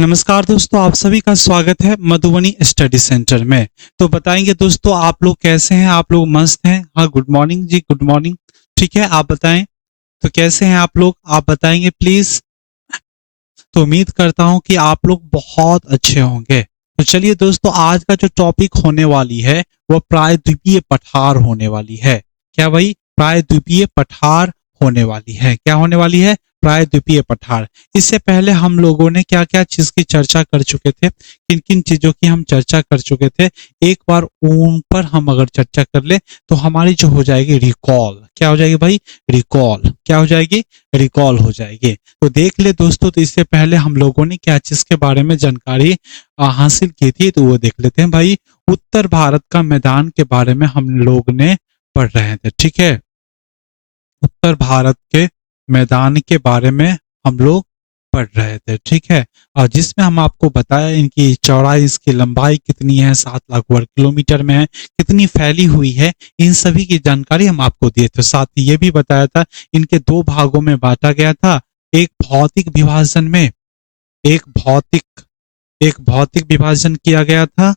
नमस्कार दोस्तों, आप सभी का स्वागत है मधुबनी स्टडी सेंटर में। तो बताएंगे दोस्तों, आप लोग कैसे हैं? आप लोग मस्त हैं? हाँ, गुड मॉर्निंग जी, गुड मॉर्निंग। ठीक है, आप बताएं। तो कैसे हैं आप लोग? आप बताएंगे प्लीज। तो उम्मीद करता हूं कि आप लोग बहुत अच्छे होंगे। तो चलिए दोस्तों, आज का जो टॉपिक होने वाली है वो प्रायद्वीपीय पठार होने वाली है। क्या भाई? प्रायद्वीपीय पठार होने वाली है। क्या होने वाली है? प्रायद्वीपीय पठार। इससे पहले हम लोगों ने क्या क्या चीज की चर्चा कर चुके थे, किन किन चीजों की हम चर्चा कर चुके थे। एक बार उन पर हम अगर चर्चा कर ले तो हमारी जो हो जाएगी रिकॉल। क्या हो जाएगी भाई? रिकॉल। क्या हो जाएगी? रिकॉल हो जाएगी। तो देख ले दोस्तों, तो इससे पहले हम लोगों ने क्या चीज के बारे में जानकारी हासिल की थी, तो वो देख लेते हैं भाई। उत्तर भारत का मैदान के बारे में हम लोग ने पढ़ रहे थे। ठीक है, उत्तर भारत के मैदान के बारे में हम लोग पढ़ रहे थे। ठीक है, और जिसमें हम आपको बताया इनकी चौड़ाई, इसकी लंबाई कितनी है, 7 लाख वर्ग किलोमीटर में है, कितनी फैली हुई है, इन सभी की जानकारी हम आपको दिए थे। साथ ही ये भी बताया था इनके दो भागों में बांटा गया था। एक भौतिक विभाजन में, एक भौतिक एक भौतिक विभाजन किया गया था,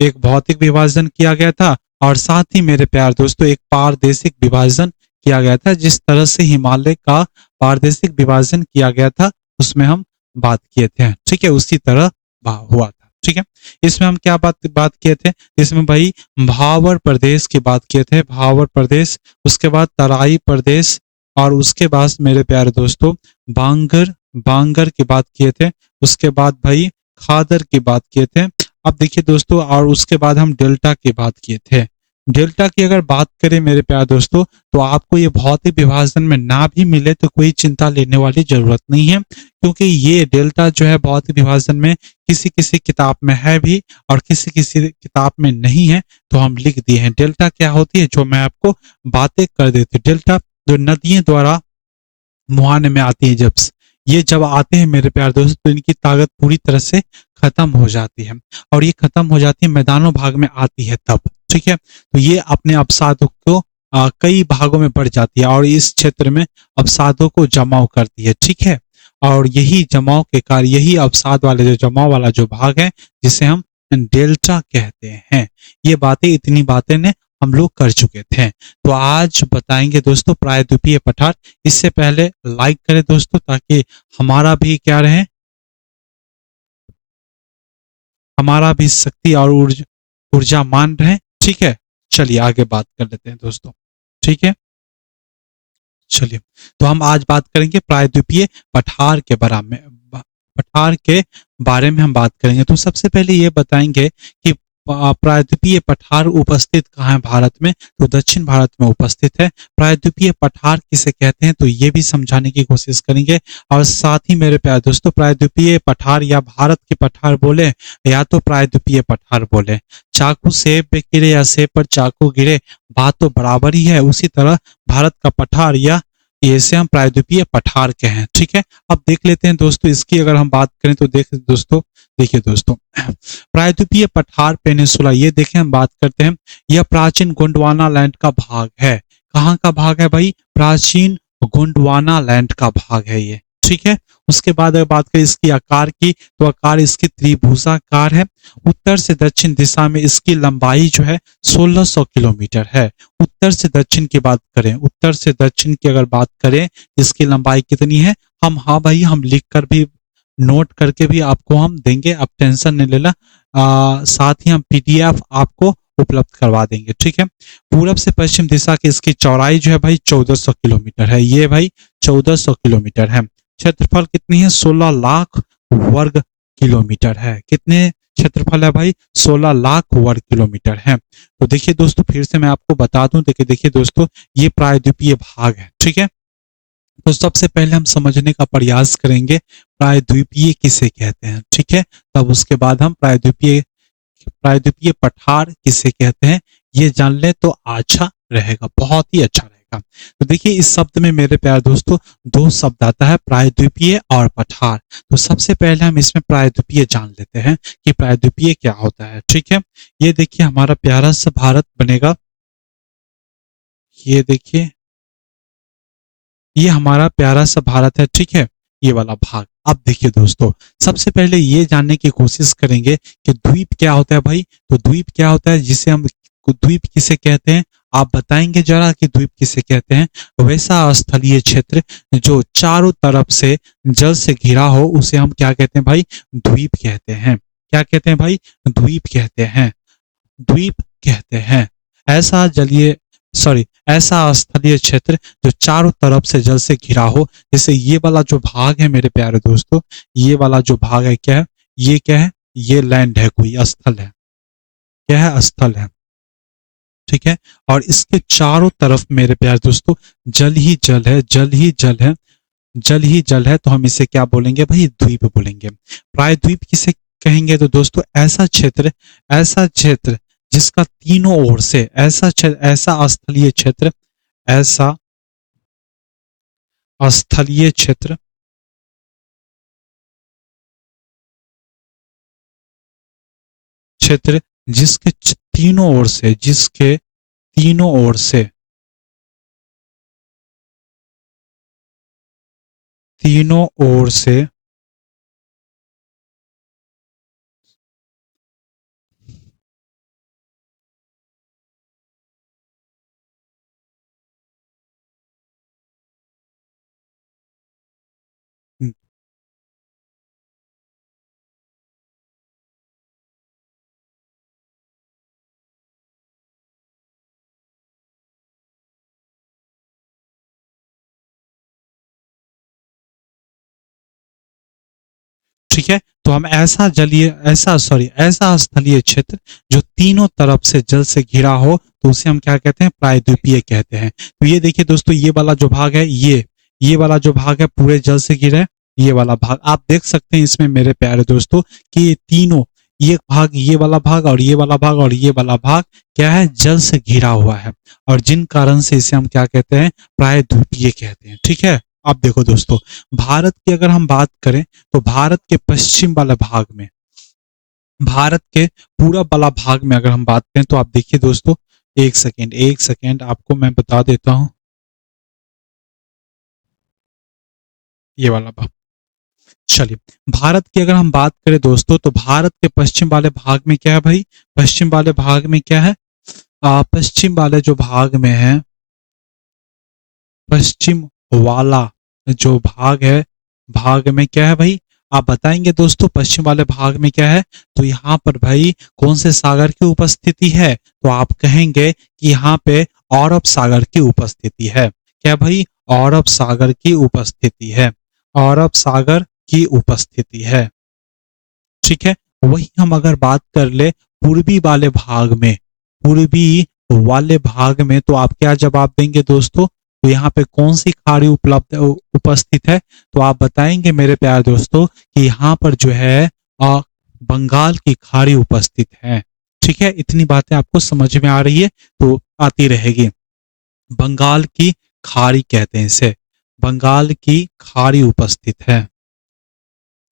एक भौतिक विभाजन किया गया था। और साथ ही मेरे प्यार दोस्तों, एक पारदेशिक विभाजन किया गया था। जिस तरह से हिमालय का पारदेशिक विभाजन किया गया था उसमें हम बात किए थे। ठीक है, उसी तरह हुआ था। ठीक है, इसमें हम क्या बात बात किए थे? इसमें भाई भावर प्रदेश की बात किए थे, भावर प्रदेश। उसके बाद तराई प्रदेश, और उसके बाद मेरे प्यारे दोस्तों बांगर बांगर की बात किए थे। उसके बाद भाई खादर की बात किए थे। अब देखिए दोस्तों, और उसके बाद हम डेल्टा की बात किए थे। डेल्टा की अगर बात करें मेरे प्यारे दोस्तों, तो आपको ये भौतिक विभाजन में ना भी मिले तो कोई चिंता लेने वाली जरूरत नहीं है, क्योंकि ये डेल्टा जो है भौतिक विभाजन में किसी किसी किताब में है भी और किसी किसी किताब में नहीं है, तो हम लिख दिए हैं। डेल्टा क्या होती है, जो मैं आपको बातें कर देती हूँ। डेल्टा जो नदियों द्वारा मुहाने में आती है, ये जब आते हैं मेरे प्यारे दोस्त, तो इनकी ताकत पूरी तरह से खत्म हो जाती है। और ये खत्म हो जाती है मैदानों भाग में आती है तब। ठीक है, तो ये अपने अवसादों को कई भागों में बढ़ जाती है और इस क्षेत्र में अवसादों को जमाव करती है। ठीक है, और यही जमाव के कार्य, यही अवसाद वाले जो जमाव वाला जो भाग है, जिसे हम डेल्टा कहते हैं। ये बातें, इतनी बातें ने हम लोग कर चुके थे। तो आज बताएंगे दोस्तों प्रायद्वीपीय पठार। इससे पहले लाइक करें दोस्तों, ताकि हमारा भी क्या रहे, हमारा भी शक्ति और ऊर्जामान रहे। ठीक है, चलिए आगे बात कर लेते हैं दोस्तों। ठीक है, चलिए। तो हम आज बात करेंगे प्रायद्वीपीय पठार के बारे में, पठार के बारे में हम बात करेंगे। तो सबसे पहले ये बताएंगे कि प्रायद्वीपीय पठार उपस्थित कहाँ है भारत में? तो दक्षिण भारत में उपस्थित है। प्रायद्वीपीय पठार किसे कहते हैं, तो ये भी समझाने की कोशिश करेंगे। और साथ ही मेरे प्यारे दोस्तों, प्रायद्वीपीय पठार या भारत के पठार बोले या तो प्रायद्वीपीय पठार बोले, चाकू सेब पे गिरे या सेब पर चाकू गिरे, बात तो बराबर ही है। उसी तरह भारत का पठार या इसे हम प्रायद्वीपीय पठार के हैं। ठीक है, अब देख लेते हैं दोस्तों, इसकी अगर हम बात करें तो देखिए दोस्तों प्रायद्वीपीय पठार पेनिसुला, ये देखें हम बात करते हैं। यह प्राचीन गोंडवाना लैंड का भाग है। कहाँ का भाग है भाई? प्राचीन गोंडवाना लैंड का भाग है ये। ठीक है, उसके बाद अगर बात करें इसकी आकार की, तो आकार इसकी त्रिभुजाकार है। उत्तर से दक्षिण दिशा में इसकी लंबाई जो है 1600 किलोमीटर है। उत्तर से दक्षिण की बात करें, उत्तर से दक्षिण की अगर बात करें, इसकी लंबाई कितनी है? हम, हाँ भाई, हम लिख कर भी, नोट करके भी आपको हम देंगे, आप टेंशन नहीं लेना। साथ ही हम पीडीएफ आपको उपलब्ध करवा देंगे। ठीक है, पूरब से पश्चिम दिशा की इसकी चौड़ाई जो है भाई 1400 किलोमीटर है। ये भाई 1400 किलोमीटर है। क्षेत्रफल कितनी है? 16 लाख वर्ग किलोमीटर है। कितने क्षेत्रफल है भाई? 16 लाख वर्ग किलोमीटर है। तो देखिए दोस्तों, फिर से मैं आपको बता दूं, देखिए दोस्तों, ये प्रायद्वीपीय भाग है। ठीक है, तो सबसे पहले हम समझने का प्रयास करेंगे प्रायद्वीपीय किसे कहते हैं। ठीक है, तब उसके बाद हम प्रायद्वीपीय प्रायद्वीपीय पठार किसे कहते हैं ये जान ले तो अच्छा रहेगा, बहुत ही अच्छा रहेगा। तो देखिए, इस शब्द में मेरे प्यारे दोस्तों दो शब्द आता है, प्रायद्वीपीय और पठार। तो सबसे पहले हम इसमें प्रायद्वीपीय जान लेते हैं कि प्रायद्वीपीय क्या होता है। ठीक है, ये देखिए हमारा प्यारा सा भारत बनेगा। ये देखिए, ये हमारा प्यारा सा भारत है। ठीक है, ये वाला भाग। अब देखिए दोस्तों, सबसे पहले ये जानने की कोशिश करेंगे कि द्वीप क्या होता है भाई। तो द्वीप क्या होता है, जिसे हम द्वीप किसे कहते हैं, आप बताएंगे जरा कि द्वीप किसे कहते हैं। वैसा स्थलीय क्षेत्र जो चारों तरफ से जल से घिरा हो उसे हम क्या कहते हैं भाई, द्वीप कहते हैं। क्या कहते हैं भाई, द्वीप कहते हैं, द्वीप कहते हैं। ऐसा जलीय सॉरी ऐसा स्थलीय क्षेत्र जो चारों तरफ से जल से घिरा हो। जैसे ये वाला जो भाग है मेरे प्यारे दोस्तों, ये वाला जो भाग है क्या है, ये क्या है, ये लैंड है, कोई स्थल है, क्या है, स्थल है, ठीक है। और इसके चारों तरफ मेरे प्यारे दोस्तों जल ही जल है, जल ही जल है, जल ही जल है, तो हम इसे क्या बोलेंगे भाई, द्वीप बोलेंगे। प्रायद्वीप किसे कहेंगे, तो दोस्तों ऐसा क्षेत्र जिसका तीनों ओर से ऐसा स्थलीय क्षेत्र, ऐसा स्थलीय क्षेत्र क्षेत्र जिसके तीनों ओर से, जिसके तीनों ओर से, तीनों ओर से ठीक है। तो हम ऐसा स्थलीय क्षेत्र जो तीनों तरफ से जल से घिरा हो तो उसे हम क्या कहते हैं, प्रायद्वीपीय कहते हैं। तो ये देखिए दोस्तों, ये वाला जो भाग है, ये वाला जो भाग है पूरे जल से घिरा है। ये वाला भाग आप देख सकते हैं इसमें मेरे प्यारे दोस्तों कि ये तीनों, ये भाग, ये वाला भाग और ये वाला भाग और ये वाला भाग क्या है, जल से घिरा हुआ है। और जिन कारण से इसे हम क्या कहते हैं, प्रायद्वीपीय कहते हैं। ठीक है। अब देखो दोस्तों, भारत की अगर हम बात करें तो भारत के पश्चिम वाले भाग में, भारत के पूरब वाला भाग में अगर हम बात करें तो आप देखिए दोस्तों, एक सेकेंड आपको मैं बता देता हूं, ये वाला भाग, चलिए। भारत की अगर हम बात करें दोस्तों तो भारत के पश्चिम वाले भाग में क्या है भाई, पश्चिम वाले भाग में क्या है, पश्चिम वाले जो भाग में है, पश्चिम वाला जो भाग है, भाग में क्या है भाई, आप बताएंगे दोस्तों, पश्चिम वाले भाग में क्या है। तो यहाँ पर भाई कौन से सागर की उपस्थिति है, तो आप कहेंगे कि यहाँ पे अरब सागर की उपस्थिति है। क्या भाई, अरब सागर की उपस्थिति है, अरब सागर की उपस्थिति है। ठीक है। वही हम अगर बात कर ले पूर्वी वाले भाग में, पूर्वी वाले भाग में, तो आप क्या जवाब देंगे दोस्तों, तो यहाँ पे कौन सी खाड़ी उपस्थित है, तो आप बताएंगे मेरे प्यारे दोस्तों कि यहाँ पर जो है बंगाल की खाड़ी उपस्थित है। ठीक है। इतनी बातें आपको समझ में आ रही है, तो आती रहेगी। बंगाल की खाड़ी कहते हैं इसे, बंगाल की खाड़ी उपस्थित है।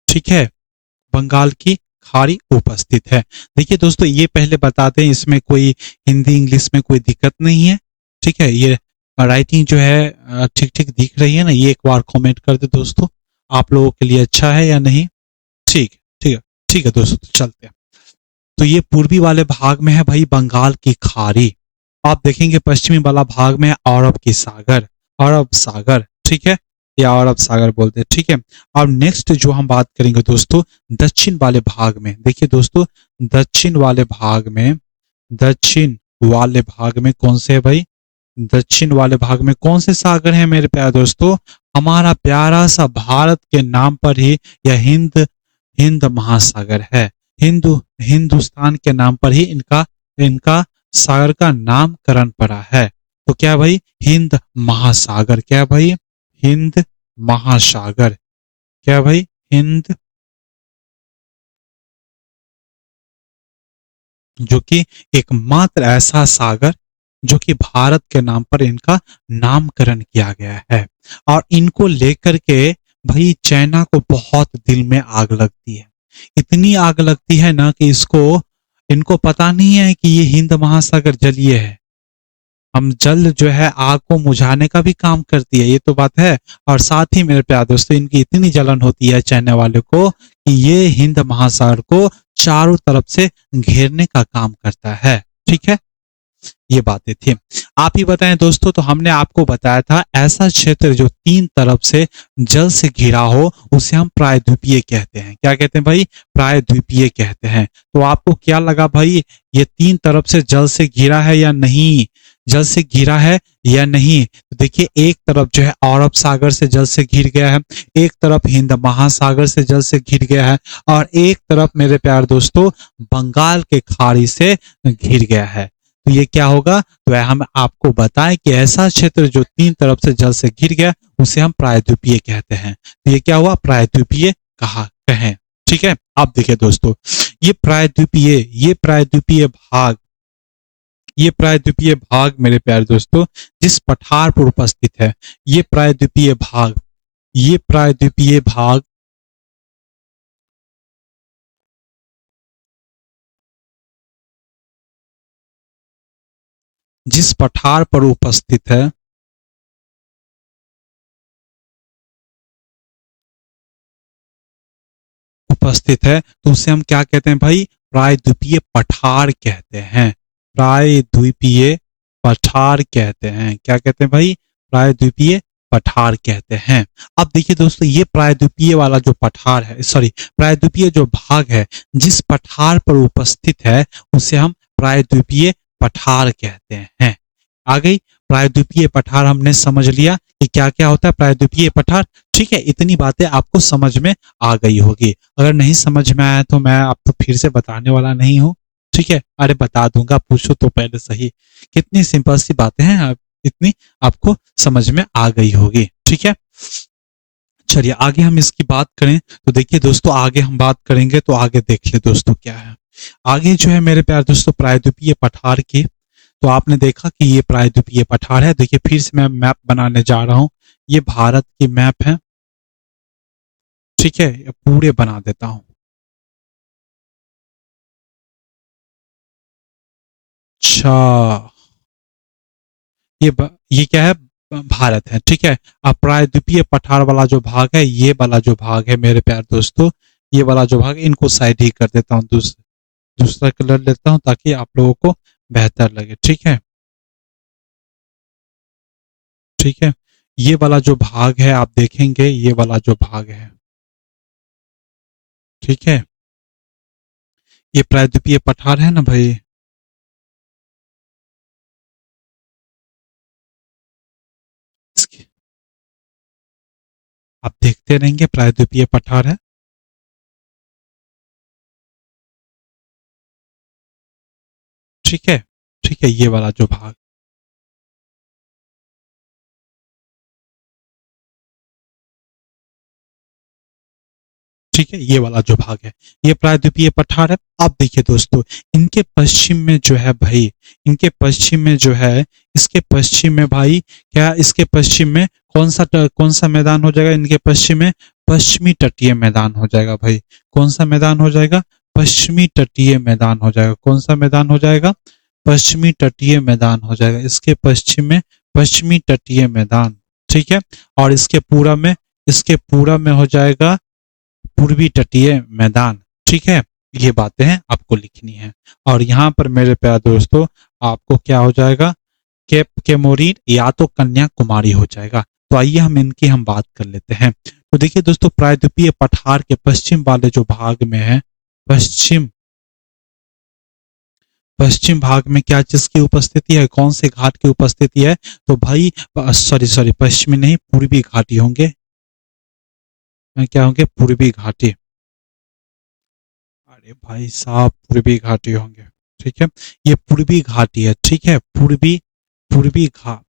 ठीक है। बंगाल की खाड़ी उपस्थित है। देखिए दोस्तों, ये पहले बताते हैं, इसमें कोई हिंदी इंग्लिश में कोई दिक्कत नहीं है। ठीक है। ये राइटिंग जो है ठीक ठीक दिख रही है ना, ये एक बार कमेंट कर दे दोस्तों, आप लोगों के लिए अच्छा है या नहीं। ठीक, ठीक है, ठीक है दोस्तों, तो चलते हैं। तो ये पूर्वी वाले भाग में है भाई बंगाल की खाड़ी। आप देखेंगे पश्चिमी वाला भाग में अरब की सागर, अरब सागर। ठीक है, या अरब सागर बोलते हैं। ठीक है। अब नेक्स्ट जो हम बात करेंगे दोस्तों, दक्षिण वाले भाग में, देखिए दोस्तों, दक्षिण वाले भाग में, दक्षिण वाले भाग में कौन से है भाई, दक्षिण वाले भाग में कौन से सागर हैं मेरे प्यारे दोस्तों, हमारा प्यारा सा भारत के नाम पर ही यह हिंद हिंद महासागर है। हिंदुस्तान के नाम पर ही इनका इनका सागर का नामकरण पड़ा है। तो क्या भाई, हिंद महासागर, क्या भाई, हिंद महासागर, क्या भाई, हिंद, जो कि एकमात्र ऐसा सागर जो कि भारत के नाम पर इनका नामकरण किया गया है। और इनको लेकर के भाई चाइना को बहुत दिल में आग लगती है। इतनी आग लगती है ना कि इसको, इनको पता नहीं है कि ये हिंद महासागर जलीय है। हम जल जो है आग को मुझाने का भी काम करती है, ये तो बात है। और साथ ही मेरे प्यारे दोस्तों, इनकी इतनी जलन होती है चाइना वाले को कि ये हिंद महासागर को चारों तरफ से घेरने का काम करता है। ठीक है, ये बातें थी। आप ही बताएं दोस्तों, तो हमने आपको बताया था ऐसा क्षेत्र जो तीन तरफ से जल से घिरा हो उसे हम प्रायद्वीपीय कहते हैं। क्या कहते हैं भाई? प्रायद्वीपीय कहते हैं। तो आपको क्या लगा भाई, ये तीन तरफ से जल से घिरा है या नहीं? जल से घिरा है या नहीं? तो देखिए, एक तरफ जो है अरब सागर से जल से घिर गया है, एक तरफ हिंद महासागर से जल से घिर गया है, और एक तरफ मेरे प्यारे दोस्तों बंगाल के खाड़ी से घिर गया है। तो ये क्या होगा? तो हम आपको बताएं कि ऐसा क्षेत्र जो तीन तरफ से जल से घिर गया उसे हम प्रायद्वीपीय कहते हैं। तो ये क्या हुआ? प्रायद्वीपीय कहा कहें। ठीक है, अब देखिए दोस्तों, ये प्रायद्वीपीय भाग मेरे प्यारे दोस्तों जिस पठार पर उपस्थित है, ये प्रायद्वीपीय भाग जिस पठार पर उपस्थित है तो उसे हम क्या कहते हैं भाई? प्रायद्वीपीय पठार कहते हैं। प्रायद्वीपीय पठार कहते हैं। क्या कहते हैं भाई? प्रायद्वीपीय पठार कहते हैं। अब देखिए दोस्तों, ये प्रायद्वीपीय वाला जो पठार है, सॉरी, प्रायद्वीपीय जो भाग है जिस पठार पर उपस्थित है उसे हम प्रायद्वीपीय पठार कहते हैं। आ गई? प्रायद्वीपीय पठार हमने समझ लिया कि क्या क्या होता है प्रायद्वीपीय पठार। ठीक है, इतनी बातें आपको समझ में आ गई होगी। अगर नहीं समझ में आया तो मैं आपको फिर से बताने वाला नहीं हूँ। ठीक है, अरे बता दूंगा, पूछो तो पहले सही। कितनी सिंपल सी बातें हैं, इतनी आपको समझ में आ गई होगी। ठीक है, चलिए आगे हम इसकी बात करें तो देखिए दोस्तों, आगे हम बात करेंगे तो आगे देख ले दोस्तों क्या है। आगे जो है मेरे प्यारे दोस्तों प्रायद्वीपीय पठार की, तो आपने देखा कि ये प्रायद्वीपीय पठार है। देखिए फिर से मैं मैप बनाने जा रहा हूँ। ये भारत की मैप है। ठीक है, ये पूरे बना देता हूँ। अच्छा, ये क्या है? भारत है। ठीक है, अब प्रायद्वीपीय पठार वाला जो भाग है, ये वाला जो भाग है मेरे प्यारे दोस्तों, ये वाला जो भाग है, इनको साइड ही कर देता हूँ, दूसरा कलर लेता हूँ ताकि आप लोगों को बेहतर लगे। ठीक है, ठीक है, ये वाला जो भाग है आप देखेंगे, ये वाला जो भाग है, ठीक है, ये प्रायद्वीपीय पठार है ना भाई। इसकी आप देखते रहेंगे, प्रायद्वीपीय पठार है। ठीक है, ठीक है, ये वाला जो भाग, ठीक है, ये वाला जो भाग है, ये प्रायद्वीपीय पठार है। अब देखिए दोस्तों, इनके पश्चिम में जो है भाई, इनके पश्चिम में जो है, इसके पश्चिम में भाई, क्या इसके पश्चिम में कौन सा मैदान हो जाएगा? इनके पश्चिम में पश्चिमी तटीय मैदान हो जाएगा भाई। कौन सा मैदान हो जाएगा? पश्चिमी तटीय मैदान हो जाएगा। कौन सा मैदान हो जाएगा? पश्चिमी तटीय मैदान हो जाएगा। इसके पश्चिम में पश्चिमी तटीय मैदान। ठीक है, और इसके पूरब में हो जाएगा पूर्वी तटीय मैदान। ठीक है, ये बातें हैं आपको लिखनी है। और यहाँ पर मेरे प्यारे दोस्तों आपको क्या हो जाएगा? केप केमोरीन या तो कन्याकुमारी हो जाएगा। तो आइए हम बात कर लेते हैं। तो देखिए दोस्तों, प्रायद्वीपीय पठार के पश्चिम वाले जो भाग में है, पश्चिम पश्चिम भाग में क्या चीज की उपस्थिति है? कौन से घाट की उपस्थिति है? तो भाई सॉरी सॉरी, पश्चिमी नहीं, पूर्वी घाटी होंगे। क्या होंगे? पूर्वी घाटी। अरे भाई साहब, पूर्वी घाटी होंगे। ठीक है, ये पूर्वी घाटी है। ठीक है, पूर्वी घाट,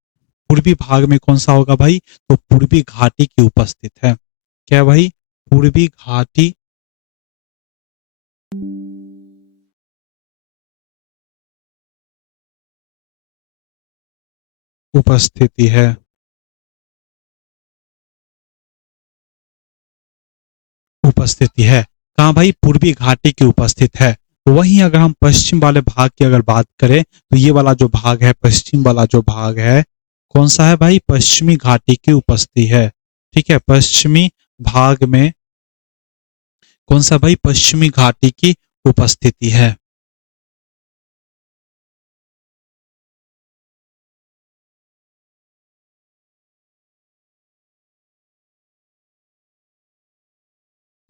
पूर्वी भाग में कौन सा होगा भाई? तो पूर्वी घाटी की उपस्थित है। क्या भाई? पूर्वी घाटी उपस्थिति है। उपस्थिति है कहाँ भाई? पूर्वी घाटी की उपस्थित है। तो वहीं अगर हम पश्चिम वाले भाग की अगर बात करें तो ये वाला जो भाग है, पश्चिम वाला जो भाग है, कौन सा है भाई? पश्चिमी घाटी की उपस्थिति है। ठीक है, पश्चिमी भाग में कौन सा भाई? पश्चिमी घाटी की उपस्थिति है।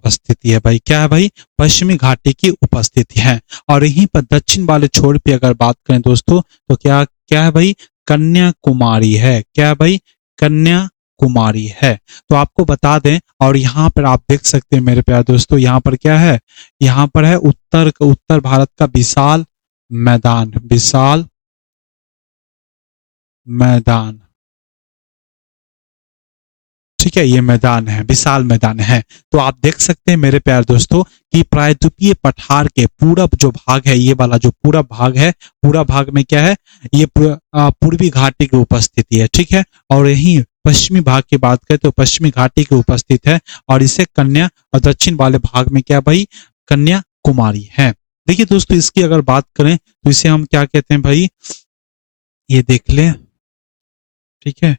उपस्थिति है भाई, क्या है भाई? पश्चिमी घाटी की उपस्थिति है। और यहीं पर दक्षिण वाले छोर पे अगर बात करें दोस्तों, तो क्या क्या है भाई? कन्याकुमारी है। क्या है भाई? कन्याकुमारी है। तो आपको बता दें, और यहाँ पर आप देख सकते हैं मेरे प्यारे दोस्तों, यहाँ पर क्या है? यहाँ पर है उत्तर भारत का विशाल मैदान, विशाल मैदान। ठीक है, ये मैदान है, विशाल मैदान है। तो आप देख सकते हैं मेरे प्यारे दोस्तों कि प्रायद्वीपीय पठार के पूरब जो भाग है, ये वाला जो पूरा भाग है, पूरा भाग में क्या है? ये पूर्वी घाटी की उपस्थिति है। ठीक है, और यही पश्चिमी भाग की बात करें तो पश्चिमी घाटी की उपस्थित है, और इसे कन्या, और दक्षिण वाले भाग में क्या भाई? कन्याकुमारी है। देखिए दोस्तों, इसकी अगर बात करें तो इसे हम क्या कहते हैं भाई? ये देख लें। ठीक है,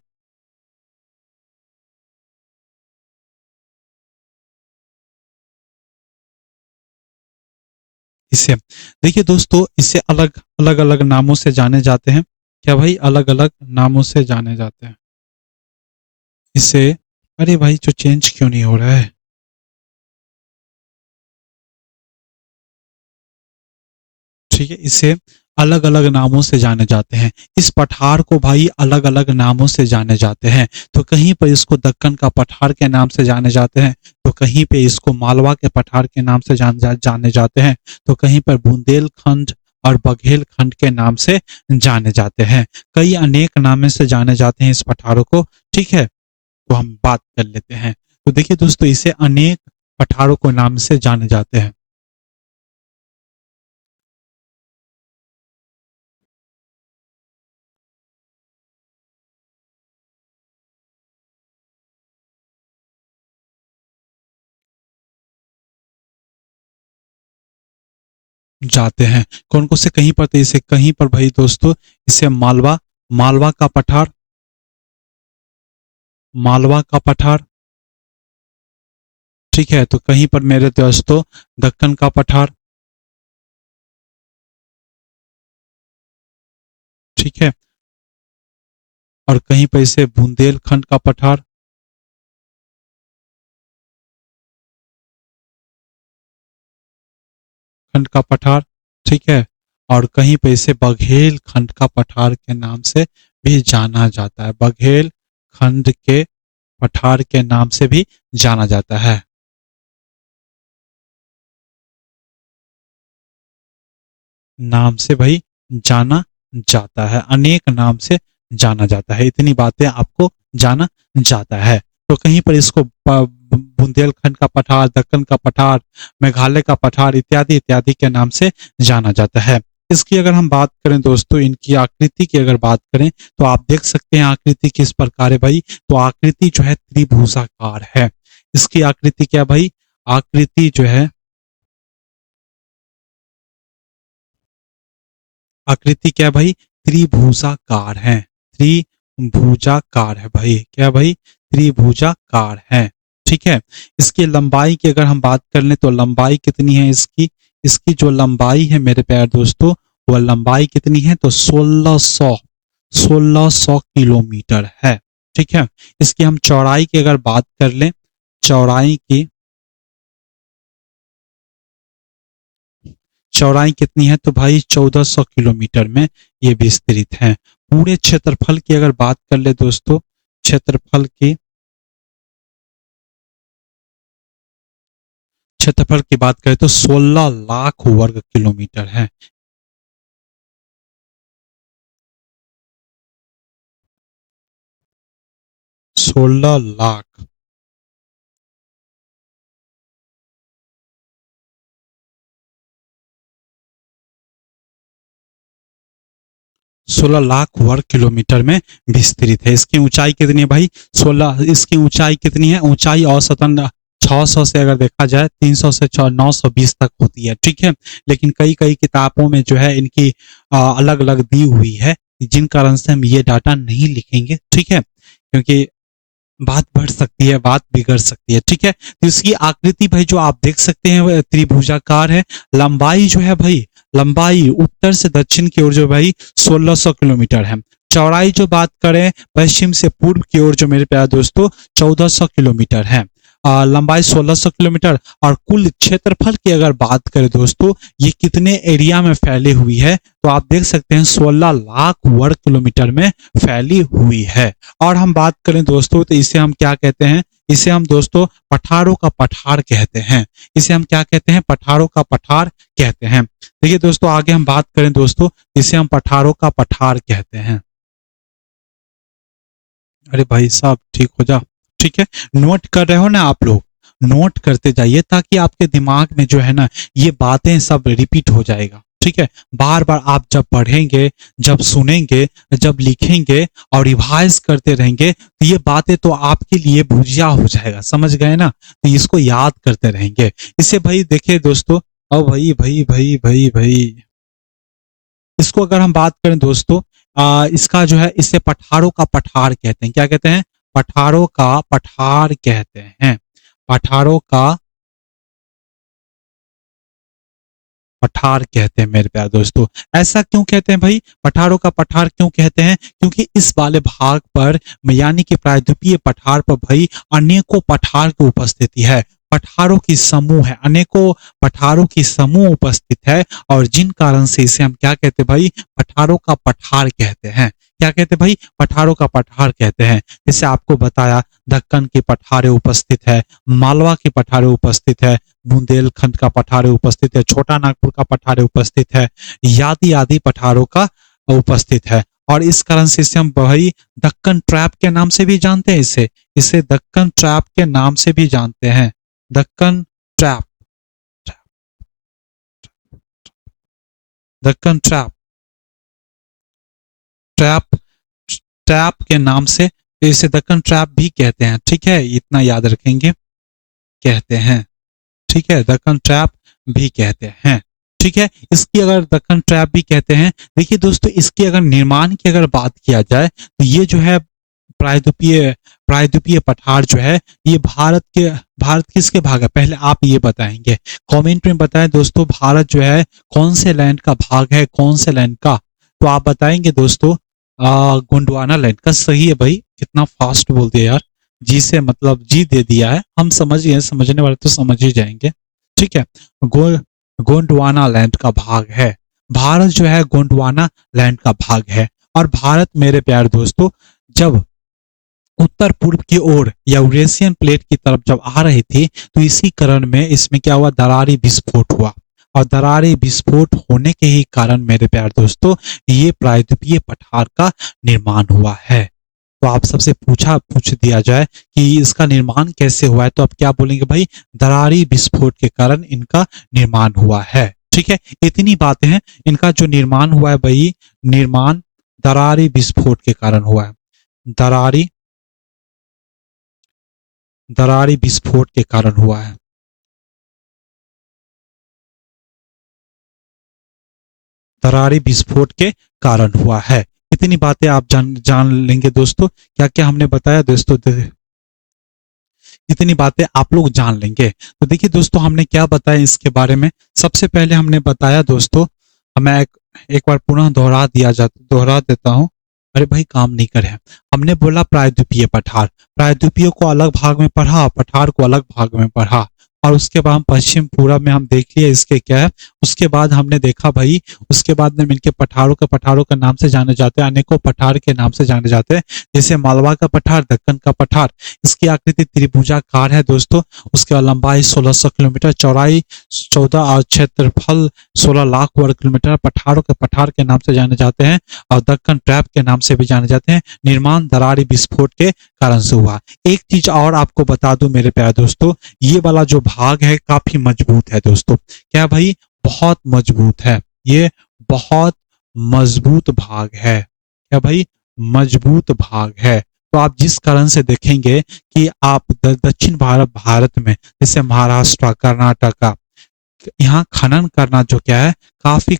इसे देखिए दोस्तों, इसे अलग अलग अलग नामों से जाने जाते हैं। क्या भाई? अलग अलग नामों से जाने जाते हैं इसे। अरे भाई, जो चेंज क्यों नहीं हो रहा है? ठीक है, इसे अलग अलग नामों से जाने जाते हैं। इस पठार को भाई अलग अलग नामों से जाने जाते हैं। तो कहीं पर इसको दक्कन का पठार के नाम से जाने जाते हैं, तो कहीं पे इसको मालवा के पठार के नाम से जाने जाते हैं, तो कहीं पर बुंदेलखंड और बघेलखंड के नाम से जाने जाते हैं। कई अनेक नामों से जाने जाते हैं इस पठारों को। ठीक है, तो हम बात कर लेते हैं। तो देखिए दोस्तों, इसे अनेक पठारों को नाम से जाने जाते हैं। जाते हैं कौन कौन से? कहीं पर तो इसे, कहीं पर भाई दोस्तों, इसे मालवा, मालवा का पठार, मालवा का पठार। ठीक है, तो कहीं पर मेरे दोस्तों दक्कन का पठार। ठीक है, और कहीं पर इसे बुंदेलखंड का पठार, खंड का पठार। ठीक है, और कहीं पर इसे बघेल खंड का पठार के नाम से भी जाना जाता है। बघेल खंड के पठार के नाम से भी जाना जाता है। नाम से भाई जाना जाता है, अनेक नाम से जाना जाता है। इतनी बातें आपको जाना जाता है। तो कहीं पर इसको बुंदेलखंड का पठार, दक्कन का पठार, मेघालय का पठार इत्यादि इत्यादि के नाम से जाना जाता है। इसकी अगर हम बात करें दोस्तों, इनकी आकृति की अगर बात करें तो आप देख सकते हैं आकृति किस प्रकार है भाई? तो आकृति जो है त्रिभुजाकार है। इसकी आकृति क्या भाई? आकृति जो है, आकृति क्या भाई? त्रिभुजाकार है। त्रिभुजाकार है भाई। क्या भाई? त्रिभुजाकार है। ठीक है, इसकी लंबाई की अगर हम बात कर लें तो लंबाई कितनी है इसकी? इसकी जो लंबाई है मेरे प्यारे दोस्तों, वह लंबाई कितनी है? तो 1600 किलोमीटर है। ठीक है, इसकी हम चौड़ाई की अगर बात कर लें, चौड़ाई की, चौड़ाई कितनी है? तो भाई 1400 किलोमीटर में ये विस्तृत है। पूरे क्षेत्रफल की अगर बात कर ले दोस्तों, क्षेत्रफल की, क्षेत्रफल की बात करें तो 16 लाख वर्ग किलोमीटर है। 16 लाख, 16 लाख वर्ग किलोमीटर में विस्तृत है। इसकी ऊंचाई कितनी है भाई? 16, इसकी ऊंचाई कितनी है? ऊंचाई औसतन 600 से अगर देखा जाए 300 से 920 तक होती है, ठीक है। लेकिन कई कई किताबों में जो है इनकी अलग अलग दी हुई है, जिन कारण से हम ये डाटा नहीं लिखेंगे, ठीक है, क्योंकि बात बढ़ सकती है, बात बिगड़ सकती है, ठीक है। तो इसकी आकृति भाई जो आप देख सकते हैं वह त्रिभुजाकार है। लंबाई जो है भाई, लंबाई उत्तर से दक्षिण की ओर जो भाई 1600 किलोमीटर है। चौड़ाई जो बात करें पश्चिम से पूर्व की ओर जो मेरे प्यारे दोस्तों 1400 किलोमीटर है। लंबाई 1600 किलोमीटर। और कुल क्षेत्रफल की अगर बात करें दोस्तों, ये कितने एरिया में फैली हुई है, तो आप देख सकते हैं 16 लाख वर्ग किलोमीटर में फैली हुई है। और हम बात करें दोस्तों तो इसे हम क्या कहते हैं, इसे हम दोस्तों पठारों का पठार कहते हैं। इसे हम क्या कहते हैं, पठारों का पठार कहते हैं। देखिए दोस्तों आगे हम बात करें दोस्तों, इसे हम पठारों का पठार कहते हैं। अरे भाई साहब ठीक हो जा, ठीक है। नोट कर रहे हो ना आप लोग, नोट करते जाइए ताकि आपके दिमाग में जो है ना ये बातें सब रिपीट हो जाएगा, ठीक है। बार बार आप जब पढ़ेंगे, जब सुनेंगे, जब लिखेंगे और रिवाइज करते रहेंगे तो ये बातें तो आपके लिए भुजिया हो जाएगा, समझ गए ना। तो इसको याद करते रहेंगे। इसे भाई देखिए दोस्तों, ओ भाई भाई भाई भाई भाई, इसको अगर हम बात करें दोस्तों, इसका जो है इसे पठारों का पठार कहते हैं। क्या कहते हैं, पठारों का पठार कहते हैं। पठारों का पठार कहते हैं मेरे प्यारे दोस्तों। ऐसा क्यों कहते हैं भाई, पठारों का पठार क्यों कहते हैं, क्योंकि इस वाले भाग पर यानी कि प्रायद्वीपीय पठार पर भाई अनेकों पठार की उपस्थिति है। पठारों की समूह है, अनेकों पठारों की समूह उपस्थित है। और जिन कारण से इसे हम क्या कहते हैं भाई, पठारों का पठार कहते हैं। क्या कहते हैं भाई, पठारों का पठार कहते हैं। जैसे आपको बताया दक्कन की पठारें उपस्थित है, मालवा की पठारें उपस्थित है, बुंदेलखंड का पठार उपस्थित है, छोटा नागपुर का पठार उपस्थित है, आदि आदि पठारों का उपस्थित है। और इस कारण से इसे हम भाई दक्कन ट्रैप के नाम से भी जानते हैं। इसे इसे दक्कन ट्रैप के नाम से भी जानते हैं। Deccan trap, Deccan trap, trap, trap के नाम से इसे दक्कन ट्रैप भी कहते हैं, ठीक है। इतना याद रखेंगे, कहते हैं, ठीक है। दक्कन ट्रैप भी कहते हैं, ठीक है। इसकी अगर दक्कन ट्रैप भी कहते हैं, देखिए दोस्तों इसके अगर निर्माण की अगर बात किया जाए तो ये जो है प्रायद्वीपीय प्रायद्वीपीय पठार जो है ये भारत किसके भाग है, पहले आप ये बताएंगे, कमेंट में बताएं दोस्तों। भारत जो है कौन से लैंड का भाग है, कौन से लैंड का, तो आप बताएंगे दोस्तों गोंडवाना लैंड का। सही है भाई, कितना फास्ट बोल दिया यार, जी से मतलब जी दे दिया है, हम समझ गए, समझने वाले तो समझ ही जाएंगे, ठीक है। गो गोंडवाना लैंड का भाग है, भारत जो है गोंडवाना लैंड का भाग है। और भारत मेरे प्यारे दोस्तों जब उत्तर पूर्व की ओर या यूरेशियन प्लेट की तरफ जब आ रही थी तो इसी कारण में इसमें क्या हुआ, दरारी विस्फोट हुआ। और दरारी विस्फोट होने के ही कारण मेरे प्यारे दोस्तों ये प्रायद्वीपीय पठार का निर्माण हुआ है। तो आप सबसे पूछ दिया जाए कि इसका निर्माण कैसे हुआ है, तो आप क्या बोलेंगे भाई, दरारी विस्फोट के कारण इनका निर्माण हुआ है, ठीक है। इतनी बातें हैं, इनका जो निर्माण हुआ है भाई, निर्माण दरारी विस्फोट के कारण हुआ है। दरारी दरारी विस्फोट के कारण हुआ है। दरारी विस्फोट के कारण हुआ है। इतनी बातें आप जान लेंगे दोस्तों। क्या क्या हमने बताया दोस्तों, इतनी बातें आप लोग जान लेंगे। तो देखिए दोस्तों हमने क्या बताया इसके बारे में। सबसे पहले हमने बताया दोस्तों, मैं एक बार पुनः दोहरा देता हूं। अरे भाई काम नहीं करे। हमने बोला प्रायद्वीपीय पठार, प्रायद्वीपीय को अलग भाग में पढ़ा, पठार को अलग भाग में पढ़ा। और उसके बाद हम पश्चिम पूरब में हम देख लिए इसके क्या है। उसके बाद हमने देखा भाई, उसके बाद में इनके पठारों के नाम से जाने जाते हैं, अनेकों पठार के नाम से जाने जाते हैं। जैसे मालवा का पठार, दक्कन का पठार। इसकी आकृति त्रिभुजाकार है दोस्तों। उसके लंबाई 1600 किलोमीटर, चौड़ाई 14 और क्षेत्रफल 16 लाख वर्ग किलोमीटर। पठारों के पठार के नाम से जाने जाते हैं और दक्कन ट्रैप के नाम से भी जाने जाते हैं। निर्माण दरारी विस्फोट के कारण से हुआ। एक चीज और आपको बता दूं मेरे प्यारे दोस्तों, ये वाला जो भाग है काफी मजबूत है दोस्तों। क्या भाई, बहुत मजबूत है ये, बहुत मजबूत भाग है। क्या भाई, मजबूत भाग है। तो आप जिस कारण से देखेंगे कि आप दक्षिण भारत में जैसे महाराष्ट्र, कर्नाटका, यहाँ खनन करना जो क्या है काफी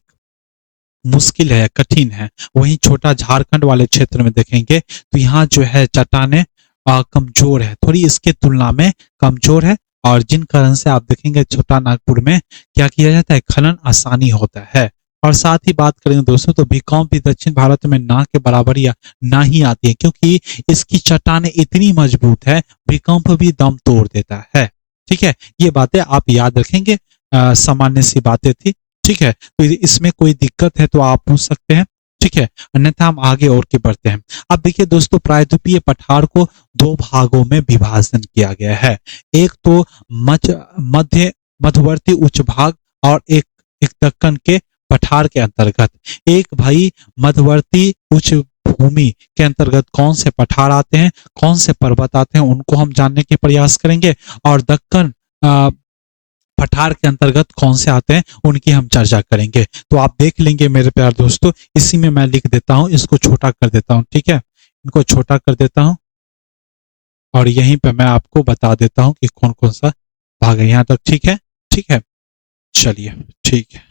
मुश्किल है, कठिन है। वहीं छोटा झारखंड वाले क्षेत्र में देखेंगे तो यहाँ जो है चट्टानें कमजोर है, थोड़ी इसके तुलना में कमजोर है, और जिन कारण से आप देखेंगे छोटा नागपुर में क्या किया जाता है, खनन आसानी होता है। और साथ ही बात करेंगे दोस्तों तो भूकंप भी दक्षिण भारत में ना के बराबर या ना ही आती है, क्योंकि इसकी चट्टानें इतनी मजबूत है, भूकंप भी दम तोड़ देता है। ठीक है, ये बातें आप याद रखेंगे, सामान्य सी बातें थी। ठीक है, तो इसमें कोई दिक्कत है तो आप पूछ सकते हैं। ठीक है, अन्यथा हम आगे और के बढ़ते हैं। अब देखिए दोस्तों, प्रायद्वीपीय पठार को दो भागों में विभाजन किया गया है। एक तो मध्य मध्यवर्ती उच्च भाग और एक एक दक्कन के पठार के अंतर्गत। एक भाई मध्यवर्ती उच्च भूमि के अंतर्गत कौन से पठार आते हैं, कौन से पर्वत आते हैं, उनको हम जानने के प्रयास करेंगे। और दक्कन पठार के अंतर्गत कौन से आते हैं उनकी हम चर्चा करेंगे। तो आप देख लेंगे मेरे प्यार दोस्तों, इसी में मैं लिख देता हूं, इसको छोटा कर देता हूं। ठीक है, इनको छोटा कर देता हूं और यहीं पे मैं आपको बता देता हूं कि कौन कौन सा भाग है यहाँ तक। ठीक है, ठीक है, चलिए ठीक है।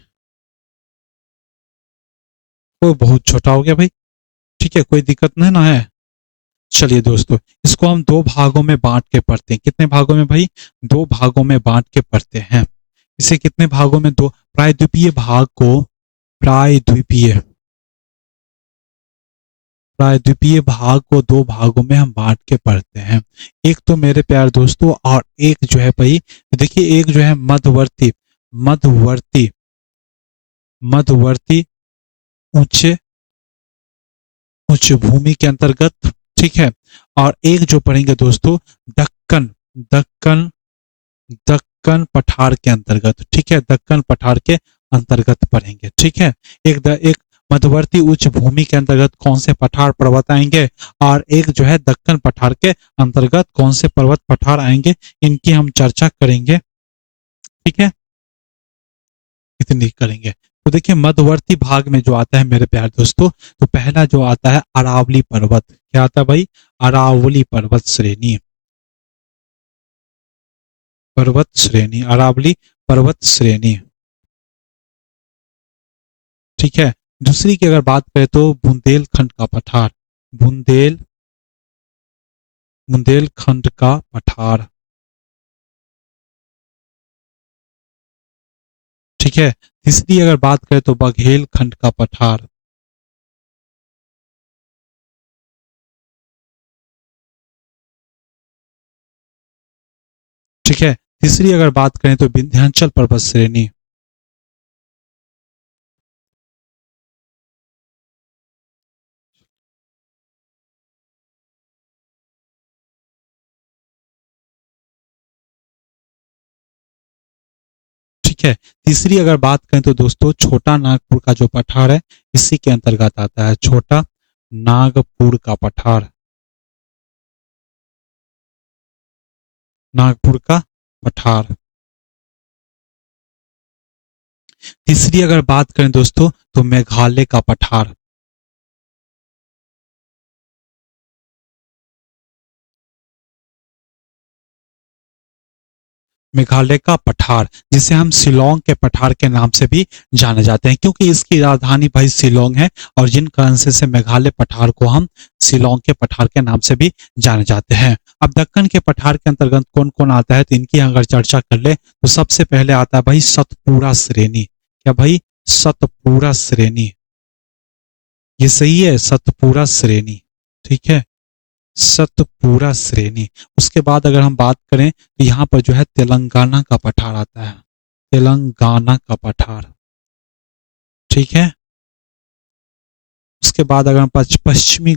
वो बहुत छोटा हो गया भाई। ठीक है, कोई दिक्कत नहीं ना है। चलिए दोस्तों, इसको हम दो भागों में बांट के पढ़ते हैं। कितने भागों में भाई, दो भागों में बांट के पढ़ते हैं। इसे कितने भागों में, दो प्रायद्वीपीय भाग को प्रायद्वीपीय प्रायद्वीपीय भाग को दो भागों में हम बांट के पढ़ते हैं। एक तो मेरे प्यार दोस्तों, और एक जो है भाई, देखिए एक जो है मध्यवर्ती मध्यवर्ती मध्यवर्ती उच्च उच्च भूमि के अंतर्गत। ठीक है, और एक जो पढ़ेंगे दोस्तों दक्कन दक्कन दक्कन पठार के अंतर्गत। ठीक है, दक्कन पठार के अंतर्गत पढ़ेंगे। ठीक है, एक मध्यवर्ती उच्च भूमि के अंतर्गत कौन से पठार पर्वत आएंगे, और एक जो है दक्कन पठार के अंतर्गत कौन से पर्वत पठार आएंगे, इनकी हम चर्चा करेंगे। ठीक है, इतनी करेंगे। तो देखिए मध्यवर्ती भाग में जो आता है मेरे प्यार दोस्तों, तो पहला जो आता है अरावली पर्वत। क्या आता है भाई, अरावली पर्वत श्रेणी। पर्वत श्रेणी, अरावली पर्वत श्रेणी। ठीक है, दूसरी की अगर बात करें तो बुंदेलखंड का पठार। बुंदेल बुंदेलखंड का पठार। ठीक है, तीसरी अगर बात करें तो बघेलखंड का पठार। ठीक है, तीसरी अगर बात करें तो विंध्याचल पर्वत श्रेणी। ठीक है, तीसरी अगर बात करें तो दोस्तों छोटा नागपुर का जो पठार है इसी के अंतर्गत आता है, छोटा नागपुर का पठार। नागपुर का पठार। तीसरी अगर बात करें दोस्तों तो मेघालय का पठार। मेघालय का पठार, जिसे हम शिलोंग के पठार के नाम से भी जाने जाते हैं, क्योंकि इसकी राजधानी भाई शिलोंग है, और जिन कारण से मेघालय पठार को हम शिलोंग के पठार के नाम से भी जाने जाते हैं। अब दक्कन के पठार के अंतर्गत कौन कौन आता है, तो इनकी अगर चर्चा कर ले तो सबसे पहले आता है भाई सतपुरा श्रेणी। क्या भाई, सतपुरा श्रेणी। ये सही है, सतपुरा श्रेणी। ठीक है, सतपुरा श्रेणी। उसके बाद अगर हम बात करें तो यहाँ पर जो है तेलंगाना का पठार आता है, तेलंगाना का पठार। ठीक है, उसके बाद अगर हम पश्चिमी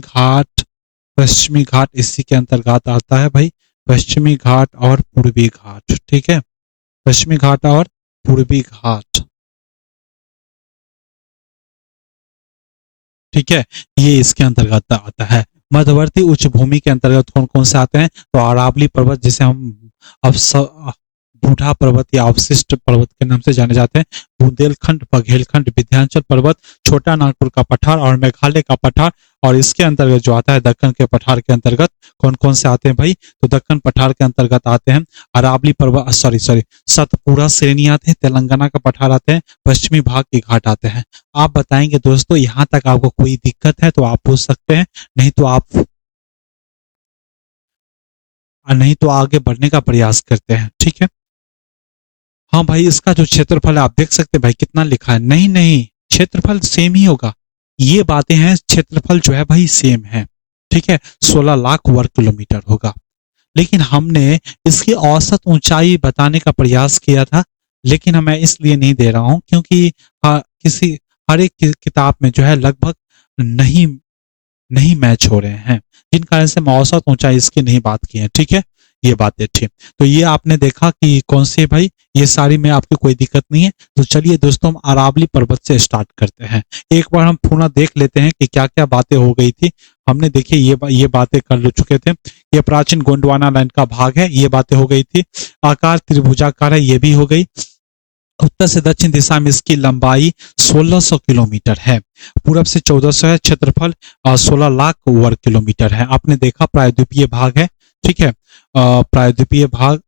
घाट इसी के अंतर्गत आता है भाई, पश्चिमी घाट और पूर्वी घाट। ठीक है, पश्चिमी घाट और पूर्वी घाट। ठीक है, ये इसके अंतर्गत आता है। मध्यवर्ती उच्च भूमि के अंतर्गत कौन कौन से आते हैं, तो अरावली पर्वत, जिसे हम बूढ़ा पर्वत या अवशिष्ट पर्वत के नाम से जाने जाते हैं, बुंदेलखंड, बघेलखंड, विंध्याचल पर्वत, छोटा नागपुर का पठार और मेघालय का पठार, और इसके अंतर्गत जो आता है दक्कन के पठार के अंतर्गत कौन कौन से आते हैं भाई, तो दक्कन पठार के अंतर्गत आते हैं अरावली पर्वत, सॉरी सॉरी, सतपुड़ा श्रेणी आते हैं, तेलंगाना का पठार आते हैं, पश्चिमी भाग के घाट आते हैं। आप बताएंगे दोस्तों, यहाँ तक आपको कोई दिक्कत है तो आप पूछ सकते हैं, नहीं तो आप नहीं तो आगे बढ़ने का प्रयास करते हैं, ठीक है। हाँ भाई, इसका जो क्षेत्रफल है आप देख सकते हैं भाई कितना लिखा है, नहीं नहीं, क्षेत्रफल सेम ही होगा, ये बातें हैं, क्षेत्रफल जो है भाई सेम है, ठीक है, 16 लाख वर्ग किलोमीटर होगा। लेकिन हमने इसकी औसत ऊंचाई बताने का प्रयास किया था, लेकिन मैं इसलिए नहीं दे रहा हूं क्योंकि किसी हर एक किताब में जो है लगभग नहीं नहीं मैच हो रहे हैं, जिन कारण से मैं औसत ऊंचाई इसकी नहीं बात की है, ठीक है। ये बात है, ठीक। तो ये आपने देखा कि कौन से भाई, ये सारी में आपकी कोई दिक्कत नहीं है। तो चलिए दोस्तों, हम अरावली पर्वत से स्टार्ट करते हैं। एक बार हम पुनः देख लेते हैं कि क्या क्या बातें हो गई थी। हमने देखिए ये बातें कर चुके थे। ये प्राचीन गोंडवाना लाइन का भाग है, ये बातें हो गई थी। आकार त्रिभुजाकार है, ये भी हो गई। उत्तर से दक्षिण दिशा में इसकी लंबाई 1600 किलोमीटर है, पूरब से 1400 है, क्षेत्रफल 16 लाख वर्ग किलोमीटर है। आपने देखा प्रायद्वीपीय भाग है, ठीक है। प्रायद्वीपीय भाग,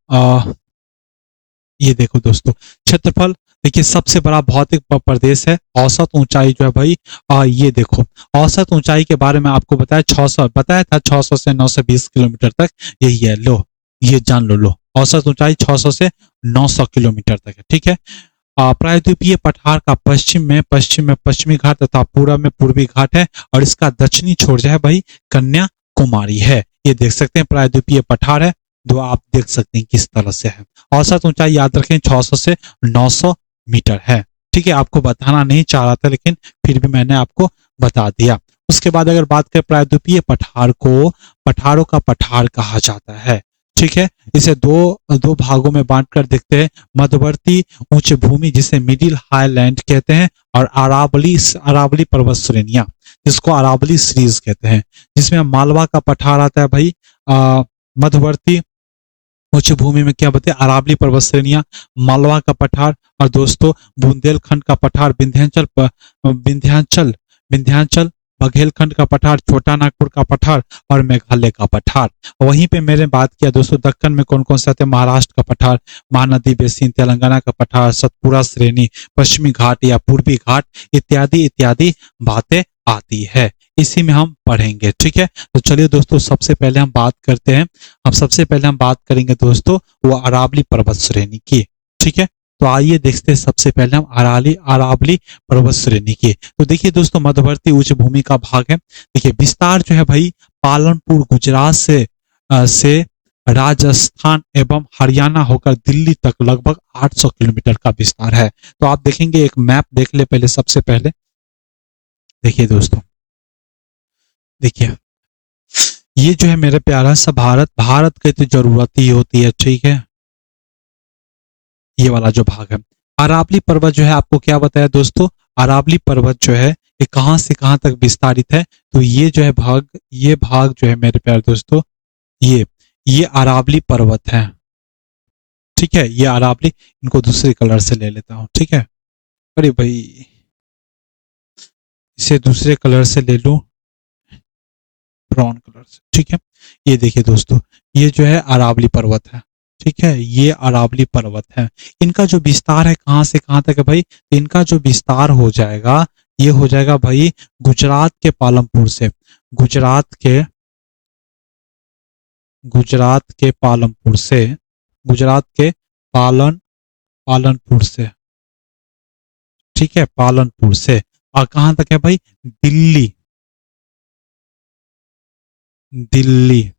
ये देखो दोस्तों, क्षेत्रफल देखिए, सबसे बड़ा भौतिक प्रदेश है। औसत ऊंचाई जो है भाई, ये देखो, औसत ऊंचाई के बारे में आपको बताया 600, बताया था 600 से 920 किलोमीटर तक, यही है। लो, ये जान लो, औसत ऊंचाई 600 से 900 किलोमीटर तक है, ठीक है। प्रायद्वीपीय पठार का पश्चिम में पश्चिमी घाट तथा पूर्व में पूर्वी घाट है, और इसका दक्षिणी छोर जो है भाई कन्याकुमारी है। ये देख सकते हैं प्रायद्वीपीय पठार है, जो आप देख सकते हैं किस तरह से है। औसत ऊंचाई याद रखें 600 से 900 मीटर है, ठीक है। आपको बताना नहीं चाह रहा था, लेकिन फिर भी मैंने आपको बता दिया। उसके बाद अगर बात करें प्रायद्वीपीय पठार को, पठारों का पठार कहा जाता है, ठीक है। इसे दो भागों में बांटकर देखते हैं। मध्यवर्ती उच्च भूमि जिसे मिडिल हाईलैंड कहते हैं, और अरावली पर्वत श्रेणियां जिसको अरावली सीरीज कहते हैं, जिसमें मालवा का पठार आता है भाई। मध्यवर्ती उच्च भूमि में क्या बताए, अरावली पर्वत श्रेणियां, मालवा का पठार, और दोस्तों बुंदेलखंड का पठार, विंध्याचल विंध्याचल बघेलखंड का पठार, छोटा नागपुर का पठार, और मेघालय का पठार। वहीं पे मैंने बात किया दोस्तों, दक्कन में कौन कौन से आते हैं, महाराष्ट्र का पठार, महानदी बेसिन, तेलंगाना का पठार, सतपुड़ा श्रेणी, पश्चिमी घाट या पूर्वी घाट, इत्यादि इत्यादि बातें आती है। इसी में हम पढ़ेंगे, ठीक है। तो चलिए दोस्तों, सबसे पहले हम बात करते हैं। अब सबसे पहले हम बात करेंगे दोस्तों वो अरावली पर्वत श्रेणी की, ठीक है। तो आइए देखते हैं सबसे पहले हम अरावली पर्वत श्रेणी की। तो देखिए दोस्तों, मध्यवर्ती उच्च भूमि का भाग है। देखिए विस्तार जो है भाई, पालनपुर गुजरात से राजस्थान एवं हरियाणा होकर दिल्ली तक लगभग 800 किलोमीटर का विस्तार है। तो आप देखेंगे, एक मैप देख ले पहले, सबसे पहले देखिए दोस्तों, देखिए ये जो है मेरे प्यारा सा भारत की तो जरूरत ही होती है, ठीक है। ये वाला जो भाग है अरावली पर्वत जो है, आपको क्या बताया दोस्तों, अरावली पर्वत जो है ये कहां से कहां तक विस्तारित है। तो ये जो है ये भाग जो है मेरे प्यारे दोस्तों, ये अरावली पर्वत है, ठीक है। ये अरावली, इनको दूसरे कलर से ले लेता हूं, ठीक है। अरे भाई, इसे दूसरे कलर से ले लूं, ब्राउन कलर से, ठीक है। ये देखिए दोस्तों, ये जो है अरावली पर्वत है, ठीक है। ये अरावली पर्वत है। इनका जो विस्तार है कहां से कहां तक है भाई, तो इनका जो विस्तार हो जाएगा, ये हो जाएगा भाई गुजरात के पालमपुर से, गुजरात के गुजरात के पालमपुर से गुजरात के पालनपुर से, ठीक है, पालनपुर से। और कहां तक है भाई, दिल्ली दिल्ली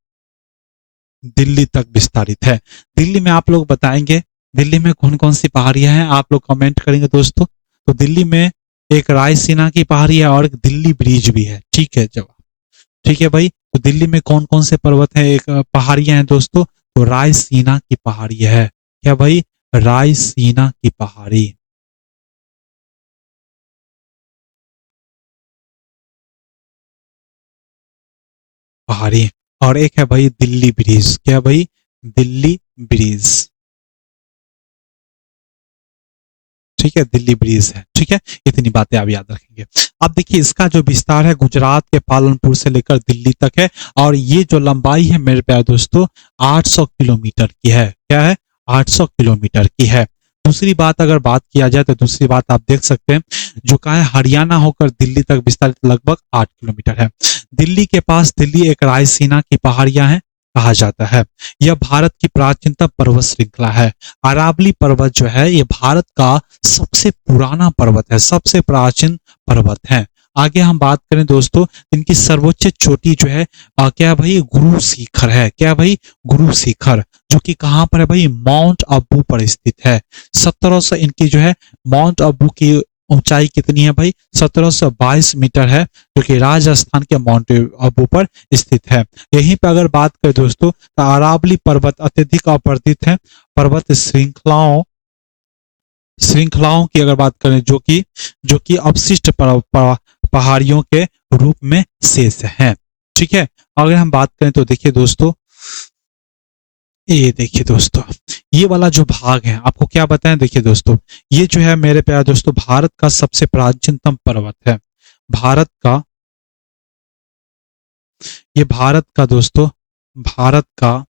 दिल्ली तक विस्तारित है। दिल्ली में आप लोग बताएंगे, दिल्ली में कौन कौन सी पहाड़ियां हैं, आप लोग कमेंट करेंगे दोस्तों। तो दिल्ली में एक रायसीना की पहाड़ी है और एक दिल्ली ब्रिज भी है, ठीक है जवाब, ठीक है भाई। तो दिल्ली में कौन कौन से पर्वत है, एक पहाड़ियां हैं दोस्तों, तो रायसीना की पहाड़ी है, क्या भाई, रायसीना की पहाड़ी, पहाड़ी। और एक है भाई दिल्ली ब्रिज, क्या भाई, दिल्ली ब्रिज, ठीक है, दिल्ली ब्रिज है, ठीक है, इतनी बातें आप याद रखेंगे। अब देखिए इसका जो विस्तार है गुजरात के पालनपुर से लेकर दिल्ली तक है, और ये जो लंबाई है मेरे प्यारे दोस्तों 800 किलोमीटर की है। क्या है? 800 किलोमीटर की है। दूसरी बात अगर बात किया जाए तो दूसरी बात आप देख सकते हैं, जो कहा है हरियाणा होकर दिल्ली तक विस्तारित लगभग 8 किलोमीटर है। दिल्ली के पास दिल्ली एक रायसीना की पहाड़ियां हैं कहा जाता है। यह भारत की प्राचीनतम पर्वत श्रृंखला है। अरावली पर्वत जो है ये भारत का सबसे पुराना पर्वत है, सबसे प्राचीन पर्वत है। आगे हम बात करें दोस्तों, इनकी सर्वोच्च चोटी जो है क्या है भाई? गुरु शिखर है। क्या है भाई? गुरु शिखर, जो कि कहाँ पर है भाई? माउंट अबू पर स्थित है। 1700 इनकी जो है माउंट अबू की ऊंचाई कितनी है भाई? 1722 मीटर है, जो कि राजस्थान के माउंट अबू पर स्थित है। यहीं पर अगर बात करें दोस्तों तो अरावली पर्वत अत्यधिक अपर्दित है। पर्वत श्रृंखलाओं की अगर बात करें जो कि अवशिष्ट पहाड़ियों के रूप में शेष हैं। ठीक है, अगर हम बात करें तो देखिए दोस्तों, ये देखिए दोस्तों, ये वाला जो भाग है आपको क्या बताएं, देखिए दोस्तों, ये जो है मेरे प्यारे दोस्तों भारत का सबसे प्राचीनतम पर्वत है। भारत का ये भारत का दोस्तों भारत का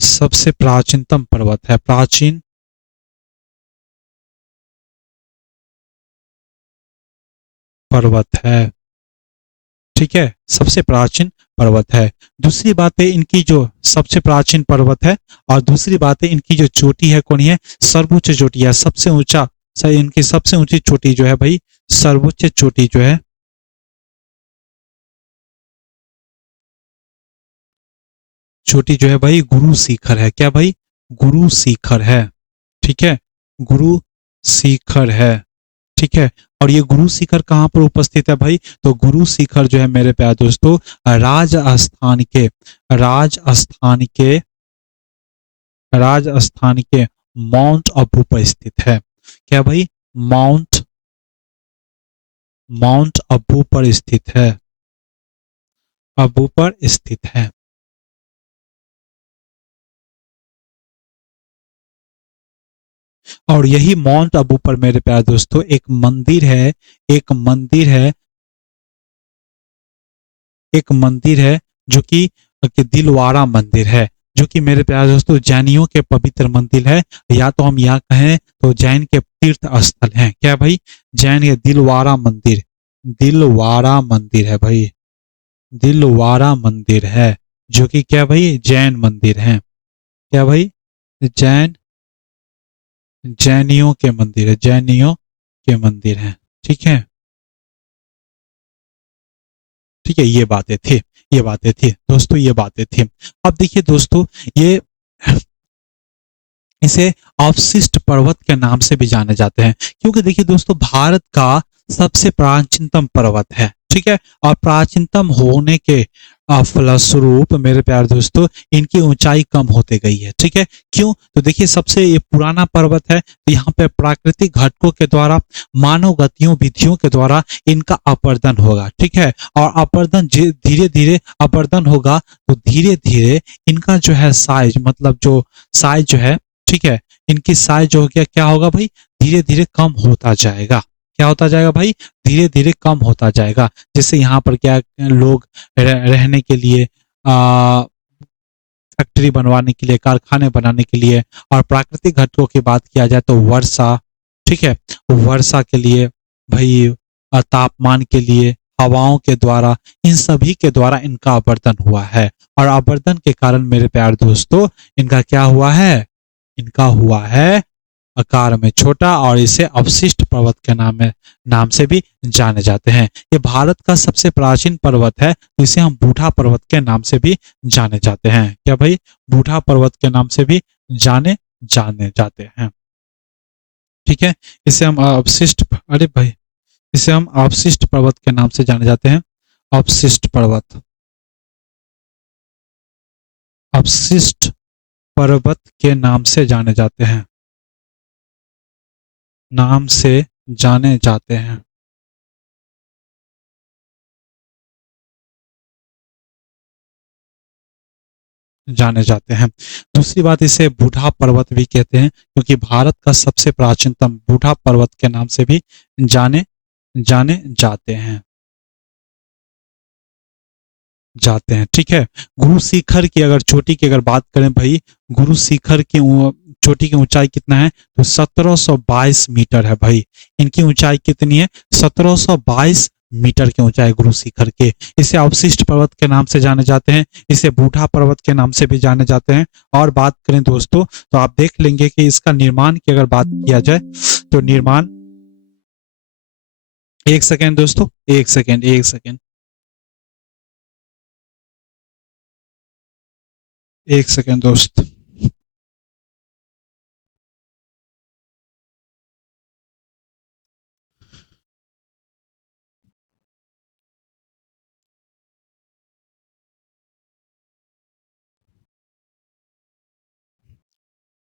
सबसे प्राचीनतम पर्वत है। प्राचीन पर्वत है, ठीक है, सबसे प्राचीन पर्वत है। दूसरी बात है इनकी जो सबसे प्राचीन पर्वत है, और दूसरी बात है इनकी जो चोटी है कौन है? सर्वोच्च चोटी है, सबसे ऊंचा। इनकी सबसे ऊंची चोटी जो है भाई, सर्वोच्च चोटी जो है, चोटी जो है भाई गुरु शिखर है। क्या भाई? गुरु शिखर है, ठीक है, गुरु शिखर है, ठीक है। और ये गुरु शिखर कहाँ पर उपस्थित है भाई? तो गुरु शिखर जो है मेरे प्यारे दोस्तों राजस्थान के राजस्थान के राजस्थान के माउंट अबू पर स्थित है। क्या भाई? माउंट माउंट अबू पर स्थित है, अबू पर स्थित है। और यही माउंट अबू पर मेरे प्यारे दोस्तों एक मंदिर है एक मंदिर है जो कि दिलवारा मंदिर है, जो कि मेरे प्यारे दोस्तों जैनियों के पवित्र मंदिर है, या तो हम यहाँ कहें तो जैन के तीर्थ स्थल हैं। क्या भाई? जैन के दिलवारा मंदिर है भाई, दिलवारा मंदिर है, जो कि क्या भाई? जैन मंदिर है। क्या भाई? जैन जैनियों के मंदिर है, जैनियों के मंदिर हैं, ठीक है, ठीक है। ये बातें थी दोस्तों, ये बातें थी। अब देखिए दोस्तों, ये इसे अवशिष्ट पर्वत के नाम से भी जाने जाते हैं, क्योंकि देखिए दोस्तों भारत का सबसे प्राचीनतम पर्वत है, ठीक है, और प्राचीनतम होने के फलस्वरूप मेरे प्यारे दोस्तों इनकी ऊंचाई कम होते गई है। ठीक है, क्यों? तो देखिए सबसे ये पुराना पर्वत है, तो यहाँ पे प्राकृतिक घटकों के द्वारा, मानव गतियों विधियों के द्वारा इनका अपर्दन होगा। ठीक है, और अपर्दन धीरे धीरे अपर्दन होगा, तो धीरे धीरे इनका जो है साइज, मतलब जो साइज जो है, ठीक है, इनकी साइज जो हो गया क्या होगा भाई? धीरे धीरे कम होता जाएगा। क्या होता जाएगा भाई? धीरे धीरे कम होता जाएगा। जैसे यहाँ पर क्या लोग रहने के लिए, फैक्ट्री बनवाने के लिए, कारखाने बनाने के लिए, और प्राकृतिक घटकों की बात किया जाए तो वर्षा, ठीक है, वर्षा के लिए भाई, तापमान के लिए, हवाओं के द्वारा, इन सभी के द्वारा इनका आवर्तन हुआ है। और आवर्तन के कारण मेरे प्यारे दोस्तों इनका क्या हुआ है? इनका हुआ है आकार में छोटा, और इसे अवशिष्ट पर्वत के नाम से भी जाने जाते हैं। ये भारत का सबसे प्राचीन पर्वत है, तो इसे हम बूढ़ा पर्वत के नाम से भी जाने जाते हैं। क्या भाई? बूढ़ा पर्वत के नाम से भी जाने जाने जाते हैं, ठीक है। इसे हम अवशिष्ट, अरे भाई, इसे हम अवशिष्ट पर्वत के नाम से जाने जाते हैं। अवशिष्ट पर्वत, अवशिष्ट पर्वत के नाम से जाने जाते हैं, नाम से जाने जाते हैं। जाने जाते हैं। दूसरी बात, इसे बूढ़ा पर्वत भी कहते हैं क्योंकि भारत का सबसे प्राचीनतम बूढ़ा पर्वत के नाम से भी जाने जाने जाते हैं। ठीक है। गुरु शिखर की अगर चोटी की अगर बात करें भाई, गुरु शिखर की चोटी की ऊंचाई कितना है तो 1722 मीटर है भाई। इनकी ऊंचाई कितनी है? 1722 मीटर की ऊंचाई गुरु शिखर के। इसे अवशिष्ट पर्वत के नाम से जाने जाते हैं, इसे बूढ़ा पर्वत के नाम से भी जाने जाते हैं। और बात करें दोस्तों तो आप देख लेंगे कि इसका निर्माण की अगर बात किया जाए तो निर्माण, एक सेकेंड दोस्तों, एक सेकेंड, एक सेकेंड दोस्त।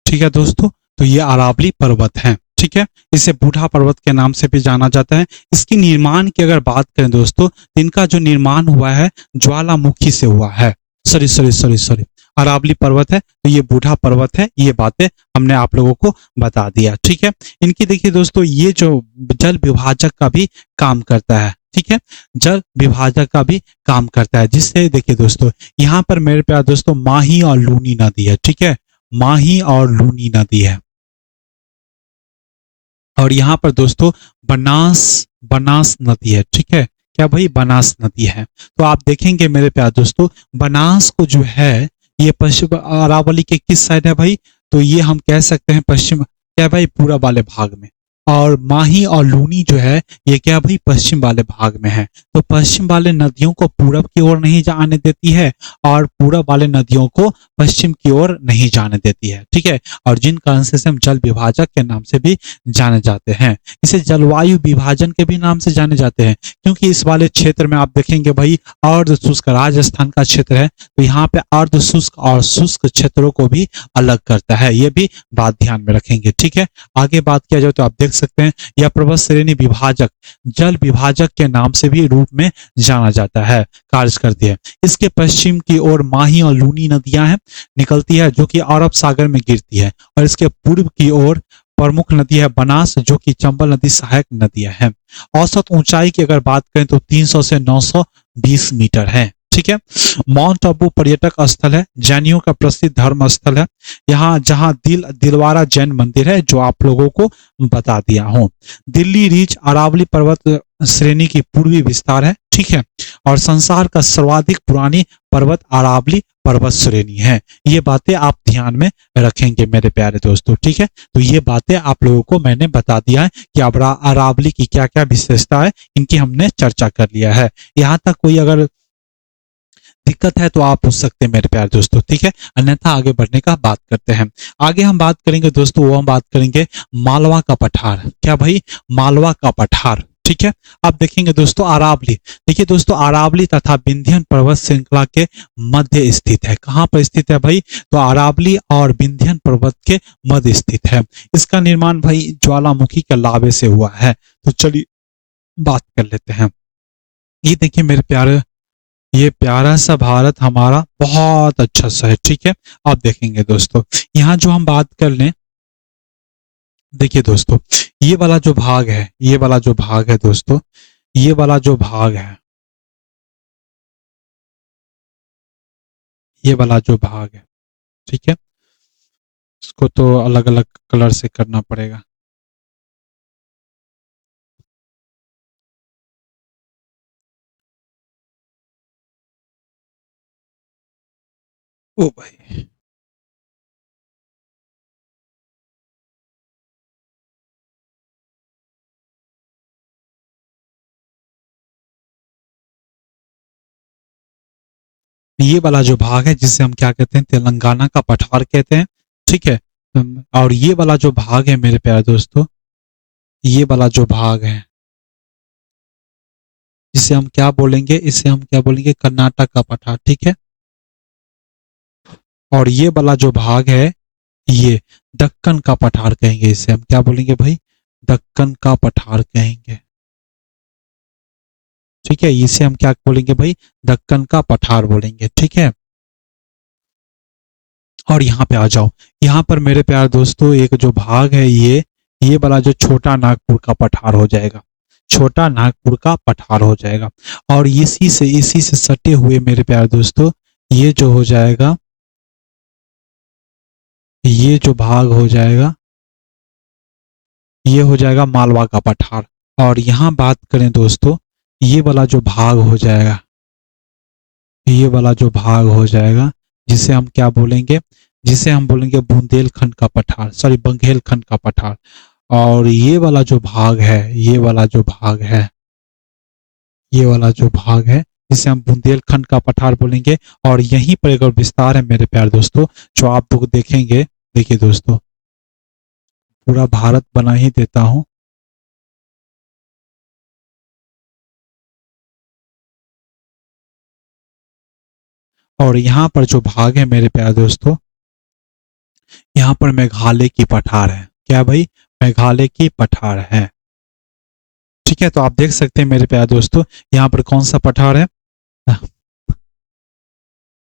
ठीक है दोस्तों, तो ये अरावली पर्वत है। ठीक है। इसे बूढ़ा पर्वत के नाम से भी जाना जाता है। इसकी निर्माण की अगर बात करें दोस्तों तो इनका जो निर्माण हुआ है ज्वालामुखी से हुआ है। Sorry sorry sorry sorry, Aravalli पर्वत है तो ये बूढ़ा पर्वत है। ये बातें हमने आप लोगों को बता दिया। ठीक है। इनकी देखिए दोस्तों, ये जो जल विभाजक का भी काम करता है। ठीक है। जल विभाजक का भी काम करता है, जिससे देखिए दोस्तों यहाँ पर मेरे प्यार दोस्तों माही और लूनी नदी है। ठीक है। माही और लूनी नदी है। और यहाँ पर दोस्तों बनास बनास नदी है। ठीक है। क्या भाई? बनास नदी है। तो आप देखेंगे मेरे प्यार दोस्तों, बनास को जो है ये पश्चिम अरावली के किस साइड है भाई? तो ये हम कह सकते हैं पश्चिम, क्या भाई, पूरब वाले भाग में। और माही और लूनी जो है ये क्या भाई? पश्चिम वाले भाग में है। तो पश्चिम वाले नदियों को पूरब की ओर नहीं जाने देती है और पूरब वाले नदियों को पश्चिम की ओर नहीं जाने देती है। ठीक है। और जिन कारण से हम जल विभाजक के नाम से भी जाने जाते हैं। इसे जलवायु विभाजन के भी नाम से जाने जाते हैं क्योंकि इस वाले क्षेत्र में आप देखेंगे भाई अर्ध शुष्क राजस्थान का क्षेत्र है, तो यहाँ पे अर्ध शुष्क और शुष्क क्षेत्रों को भी अलग करता है। ये भी बात ध्यान में रखेंगे। ठीक है। आगे बात किया जाए तो आप देख सकते हैं यह पर्वत श्रेणी विभाजक जल विभाजक के नाम से भी रूप में जाना जाता है, कार्य करती है। इसके पश्चिम की ओर माही और लूनी नदियां हैं निकलती है जो कि अरब सागर में गिरती है। और इसके पूर्व की ओर प्रमुख नदी है बनास जो कि चंबल नदी सहायक नदियां हैं। औसत ऊंचाई की अगर बात करें तो 300 से 920 मीटर है। ठीक है। माउंट आबू पर्यटक स्थल है, जैनियों का प्रसिद्ध धर्म स्थल है। यहाँ जहाँ दिलवारा जैन मंदिर है जो आप लोगों को बता दिया हूँ। दिल्ली रीच अरावली पर्वत श्रेणी की पूर्वी विस्तार है। ठीक है। और संसार का सर्वाधिक पुरानी पर्वत अरावली पर्वत श्रेणी है। ये बातें आप ध्यान में रखेंगे मेरे प्यारे दोस्तों। ठीक है। तो ये बातें आप लोगों को मैंने बता दिया है कि अरावली की क्या क्या विशेषता है, इनकी हमने चर्चा कर लिया है। यहाँ तक कोई अगर दिक्कत है तो आप पूछ सकते हैं मेरे प्यारे दोस्तों। ठीक है। अन्यथा आगे बढ़ने का बात करते हैं। आगे हम बात करेंगे दोस्तों, वो हम बात करेंगे मालवा का पठार। क्या भाई? मालवा का पठार। ठीक है। आप देखेंगे दोस्तों अरावली, देखिए दोस्तों अरावली तथा विंध्यन पर्वत श्रृंखला के मध्य स्थित है। कहाँ पर स्थित है भाई? तो अरावली और विंध्यन पर्वत के मध्य स्थित है। इसका निर्माण भाई ज्वालामुखी के लावे से हुआ है। तो चलिए बात कर लेते हैं। ये देखिए मेरे प्यारे, ये प्यारा सा भारत हमारा बहुत अच्छा सा है। ठीक है। आप देखेंगे दोस्तों यहाँ जो हम बात कर लें, देखिए दोस्तों ये वाला जो भाग है, ये वाला जो भाग है दोस्तों, ये वाला जो भाग है, ये वाला जो भाग है। ठीक है। इसको तो अलग अलग कलर से करना पड़ेगा। ओ भाई, ये वाला जो भाग है जिसे हम क्या कहते हैं, तेलंगाना का पठार कहते हैं। ठीक है। और ये वाला जो भाग है मेरे प्यारे दोस्तों, ये वाला जो भाग है जिसे हम क्या बोलेंगे, इसे हम क्या बोलेंगे, कर्नाटक का पठार। ठीक है। और ये वाला जो भाग है ये दक्कन का पठार कहेंगे। इसे हम क्या बोलेंगे भाई? दक्कन का पठार कहेंगे। ठीक है। इसे हम क्या बोलेंगे भाई? दक्कन का पठार बोलेंगे। ठीक है। और यहाँ पे आ जाओ। यहाँ पर मेरे प्यारे दोस्तों एक जो भाग है ये वाला जो छोटा नागपुर का पठार हो जाएगा, छोटा नागपुर का पठार हो जाएगा। और इसी से सटे हुए मेरे प्यारे दोस्तों ये जो हो जाएगा, ये जो भाग हो जाएगा ये हो जाएगा मालवा का पठार। और यहाँ बात करें दोस्तों, ये वाला जो भाग हो जाएगा, ये वाला जो भाग हो जाएगा जिसे हम क्या बोलेंगे, जिसे हम बोलेंगे बुंदेलखंड का पठार, सॉरी बघेलखंड का पठार। और ये वाला जो भाग है, ये वाला जो भाग है, ये वाला जो भाग है जिसे हम बुंदेलखंड का पठार बोलेंगे। और यहीं पर एक और विस्तार है मेरे प्यारे दोस्तों जो आप लोग देखेंगे। देखिए दोस्तों, पूरा भारत बना ही देता हूं। और यहाँ पर जो भाग है मेरे प्यारे दोस्तों, यहाँ पर मेघालय की पठार है। क्या भाई? मेघालय की पठार है। ठीक है, तो आप देख सकते हैं मेरे प्यारे दोस्तों यहाँ पर कौन सा पठार है।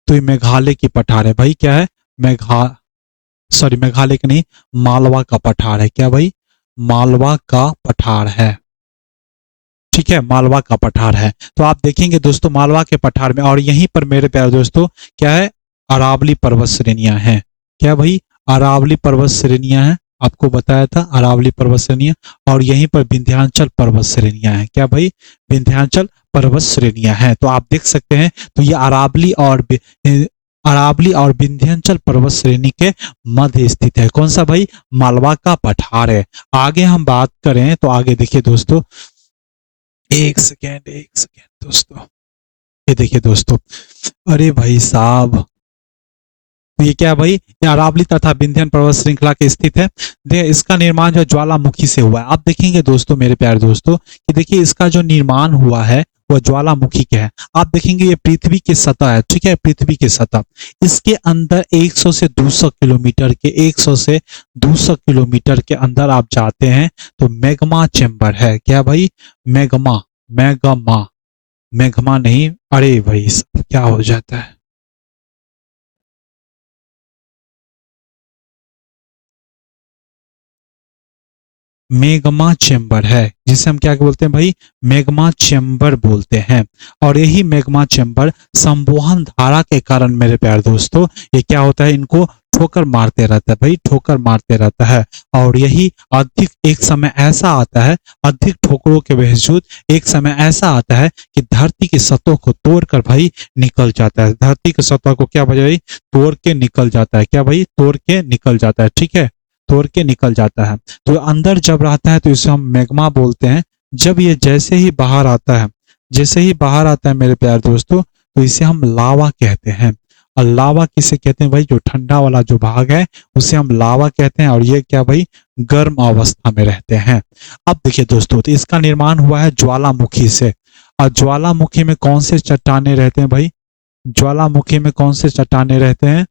तो ये मेघालय की पठार है भाई। क्या है? मेघा सॉरी मेघालय का नहीं, मालवा का पठार है। क्या भाई? मालवा का पठार है। ठीक है, मालवा का पठार है। तो आप देखेंगे दोस्तों मालवा के पठार में, और यहीं पर मेरे प्यारे दोस्तों क्या है, अरावली पर्वत श्रेणियां हैं। क्या भाई? अरावली पर्वत श्रेणियां हैं, आपको बताया था अरावली पर्वत श्रेणियां। और यहीं पर विंध्याचल पर्वत श्रेणियां हैं। क्या भाई? विंध्याचल पर्वत श्रेणियां हैं। तो आप देख सकते हैं, तो ये अरावली और विंध्याचल पर्वत श्रेणी के मध्य स्थित है। कौन सा भाई? मालवा का पठार है। आगे हम बात करें तो आगे देखिए दोस्तों, एक सेकेंड दोस्तों, ये देखिए दोस्तों, अरे भाई साहब, तो ये क्या है भाई? ये अरावली तथा विंध्याचल पर्वत श्रृंखला के स्थित है। इसका निर्माण जो ज्वालामुखी से हुआ है। आप देखेंगे दोस्तों मेरे प्यारे दोस्तों कि देखिए इसका जो निर्माण हुआ है वह ज्वालामुखी के है। आप देखेंगे ये पृथ्वी की सतह है। ठीक है, पृथ्वी की सतह, इसके अंदर 100 से 200 किलोमीटर के 100 से 200 किलोमीटर के अंदर आप जाते हैं तो मैग्मा चेंबर है। क्या भाई? मैग्मा, मैग्मा, मैग्मा नहीं, अरे भाई क्या हो जाता है, मैग्मा चेंबर है, जिसे हम क्या बोलते हैं भाई? मैग्मा चेंबर बोलते हैं। और यही मैग्मा चेंबर संवहन धारा के कारण मेरे प्यारे दोस्तों ये क्या होता है, इनको ठोकर मारते रहता है भाई, ठोकर मारते रहता है। और यही अधिक एक समय ऐसा आता है, अधिक ठोकरों के बावजूद एक समय ऐसा आता है कि धरती की सतह को तोड़कर भाई निकल जाता है। धरती की सतह को क्या भाई? तोड़ के निकल जाता है। क्या भाई? तोड़ के निकल जाता है। ठीक है, तोड़ के निकल जाता है। तो अंदर जब रहता है तो इसे हम मैग्मा बोलते हैं। जब ये जैसे ही बाहर आता है, जैसे ही बाहर आता है मेरे प्यारे दोस्तों, तो इसे हम लावा कहते हैं। और लावा किसे कहते हैं भाई? जो ठंडा वाला जो भाग है उसे हम लावा कहते हैं। और ये क्या भाई? गर्म अवस्था में रहते हैं। अब देखिए दोस्तों, तो इसका निर्माण हुआ है ज्वालामुखी से। और ज्वालामुखी में कौन से चट्टाने रहते हैं भाई? ज्वालामुखी में कौन से चट्टाने रहते हैं?